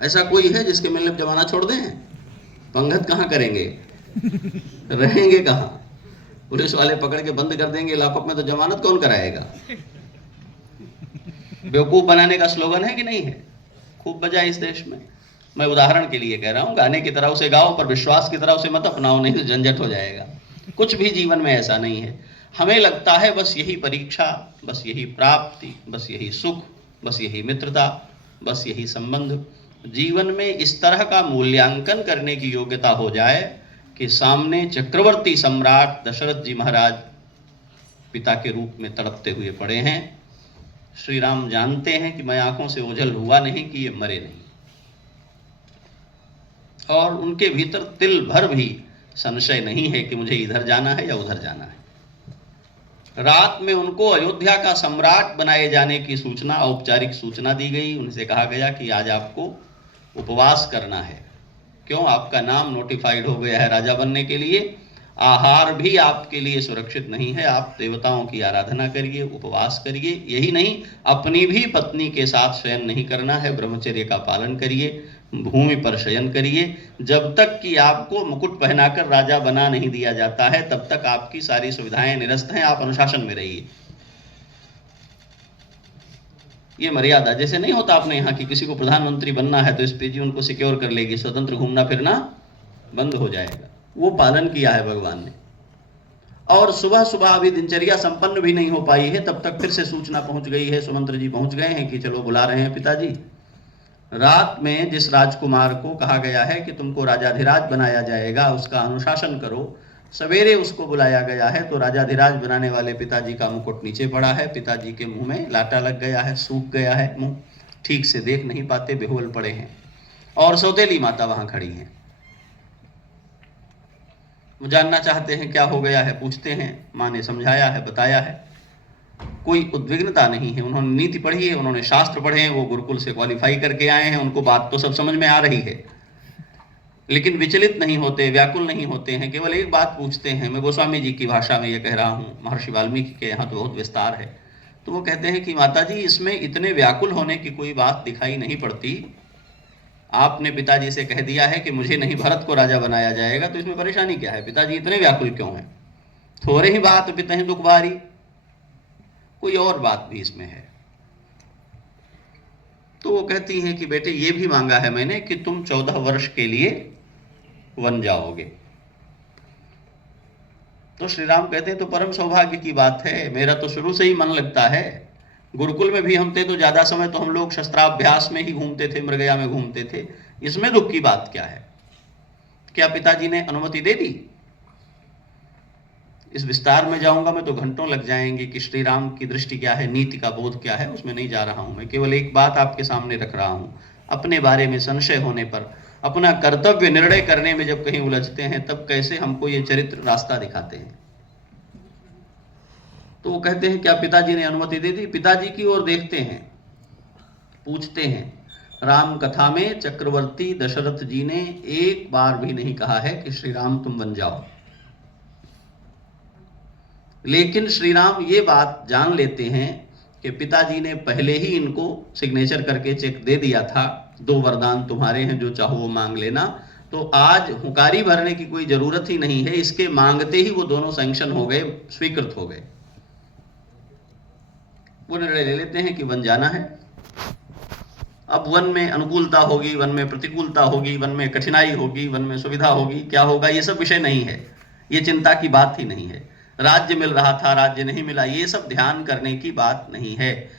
ऐसा कोई है जिसके मिलने पर जमाना छोड़ दें? पंगत कहाँ करेंगे, रहेंगे कहाँ? पुलिस वाले पकड़ के बंद कर देंगे लॉकअप में, तो जमानत कौन कराएगा? बेवकूफ बनाने का स्लोगन है कि नहीं है? खूब बजा इस देश में। मैं उदाहरण के लिए कह रहा हूं, गाने की तरह उसे गाओ पर विश्वास की तरह उसे मत अपनाओ, नहीं तो झंझट हो जाएगा। कुछ भी जीवन में ऐसा नहीं है। हमें लगता है बस यही परीक्षा, बस यही प्राप्ति, बस यही सुख, बस यही मित्रता, बस यही संबंध। जीवन में इस तरह का मूल्यांकन करने की योग्यता हो जाए कि सामने चक्रवर्ती सम्राट दशरथ जी महाराज पिता के रूप में तड़पते हुए पड़े हैं। श्री राम जानते हैं कि मैं आंखों से ओझल हुआ नहीं कि ये मरे नहीं, और उनके भीतर तिल भर भी संशय नहीं है कि मुझे इधर जाना है या उधर जाना है। रात में उनको अयोध्या का सम्राट बनाए जाने की सूचना, औपचारिक सूचना दी गई। उनसे कहा गया कि आज आपको उपवास करना है। क्यों? आपका नाम नोटिफाइड हो गया है राजा बनने के लिए। आहार भी आपके लिए सुरक्षित नहीं है। आप देवताओं की आराधना करिए, उपवास करिए। यही नहीं, अपनी भी पत्नी के साथ शयन नहीं करना है, ब्रह्मचर्य का पालन करिए, भूमि पर शयन करिए। जब तक कि आपको मुकुट पहनाकर राजा बना नहीं दिया जाता है, तब तक आपकी सारी सुविधाएं निरस्त हैं। आप अनुशासन में रहिए। ये मर्यादा, जैसे नहीं होता अपने यहाँ की किसी को प्रधानमंत्री बनना है तो इस पीजी उनको सिक्योर कर लेगी, स्वतंत्र घूमना फिरना बंद हो जाएगा। वो पालन किया है भगवान ने। और सुबह सुबह अभी दिनचर्या संपन्न भी नहीं हो पाई है, तब तक फिर से सूचना पहुंच गई है, सुमंत्र जी पहुंच गए हैं कि चलो बुला रहे हैं पिताजी। रात में जिस राजकुमार को कहा गया है कि तुमको राजाधिराज बनाया जाएगा, उसका अनुशासन करो, सवेरे उसको बुलाया गया है तो राजाधिराज बनाने वाले पिताजी का मुकुट नीचे पड़ा है, पिताजी के मुंह में लाटा लग गया है, सूख गया है मुंह, ठीक से देख नहीं पाते, बेहोल पड़े हैं। और सौतेली माता वहां खड़ी हैं। वो जानना चाहते हैं क्या हो गया है, पूछते हैं। माँ ने समझाया है, बताया है, कोई उद्विग्नता नहीं है। उन्होंने नीति पढ़ी है, उन्होंने शास्त्र पढ़े हैं, वो गुरुकुल से क्वालिफाई करके आए हैं, उनको बात तो सब समझ में आ रही है, लेकिन विचलित नहीं होते, व्याकुल नहीं होते हैं। केवल एक बात पूछते हैं। मैं गोस्वामी जी की भाषा में ये कह रहा हूँ, महर्षि वाल्मीकि के यहाँ तो बहुत विस्तार है। तो वो कहते हैं कि माता जी, इसमें इतने व्याकुल होने की कोई बात दिखाई नहीं पड़ती। आपने पिताजी से कह दिया है कि मुझे नहीं भरत को राजा बनाया जाएगा, तो इसमें परेशानी क्या है? पिताजी इतने व्याकुल क्यों हैं? थोड़े ही बात पिता ही दुख भारी, कोई और बात भी इसमें है। तो वो कहती हैं कि बेटे, ये भी मांगा है मैंने कि तुम 14 वर्ष के लिए वन जाओगे। तो श्री राम कहते हैं तो परम सौभाग्य की बात है, मेरा तो शुरू से ही मन लगता है। गुरुकुल में भी हम थे तो ज्यादा समय तो हम लोग शस्त्राभ्यास में ही घूमते थे, मृगया में घूमते थे। इसमें दुख की बात क्या है? क्या पिताजी ने अनुमति दे दी? इस विस्तार में जाऊंगा मैं तो घंटों लग जाएंगे कि श्री राम की दृष्टि क्या है, नीति का बोध क्या है, उसमें नहीं जा रहा हूं। मैं केवल एक बात आपके सामने रख रहा हूं। अपने बारे में संशय होने पर, अपना कर्तव्य निर्णय करने में जब कहीं उलझते हैं, तब कैसे हमको ये चरित्र रास्ता दिखाते हैं। तो वो कहते हैं क्या पिताजी ने अनुमति दे दी? पिताजी की ओर देखते हैं, पूछते हैं। राम कथा में चक्रवर्ती दशरथ जी ने एक बार भी नहीं कहा है कि श्री राम तुम बन जाओ, लेकिन श्री राम ये बात जान लेते हैं कि पिताजी ने पहले ही इनको सिग्नेचर करके चेक दे दिया था, 2 वरदान तुम्हारे हैं, जो चाहो वो मांग लेना। तो आज हुकारी भरने की कोई जरूरत ही नहीं है, इसके मांगते ही वो दोनों सैंक्शन हो गए, स्वीकृत हो गए। वो निर्णय ले लेते हैं कि वन जाना है। अब वन में अनुकूलता होगी, वन में प्रतिकूलता होगी, वन में कठिनाई होगी, वन में सुविधा होगी, क्या होगा ये सब विषय नहीं है, ये चिंता की बात ही नहीं है। राज्य मिल रहा था, राज्य नहीं मिला, ये सब ध्यान करने की बात नहीं है।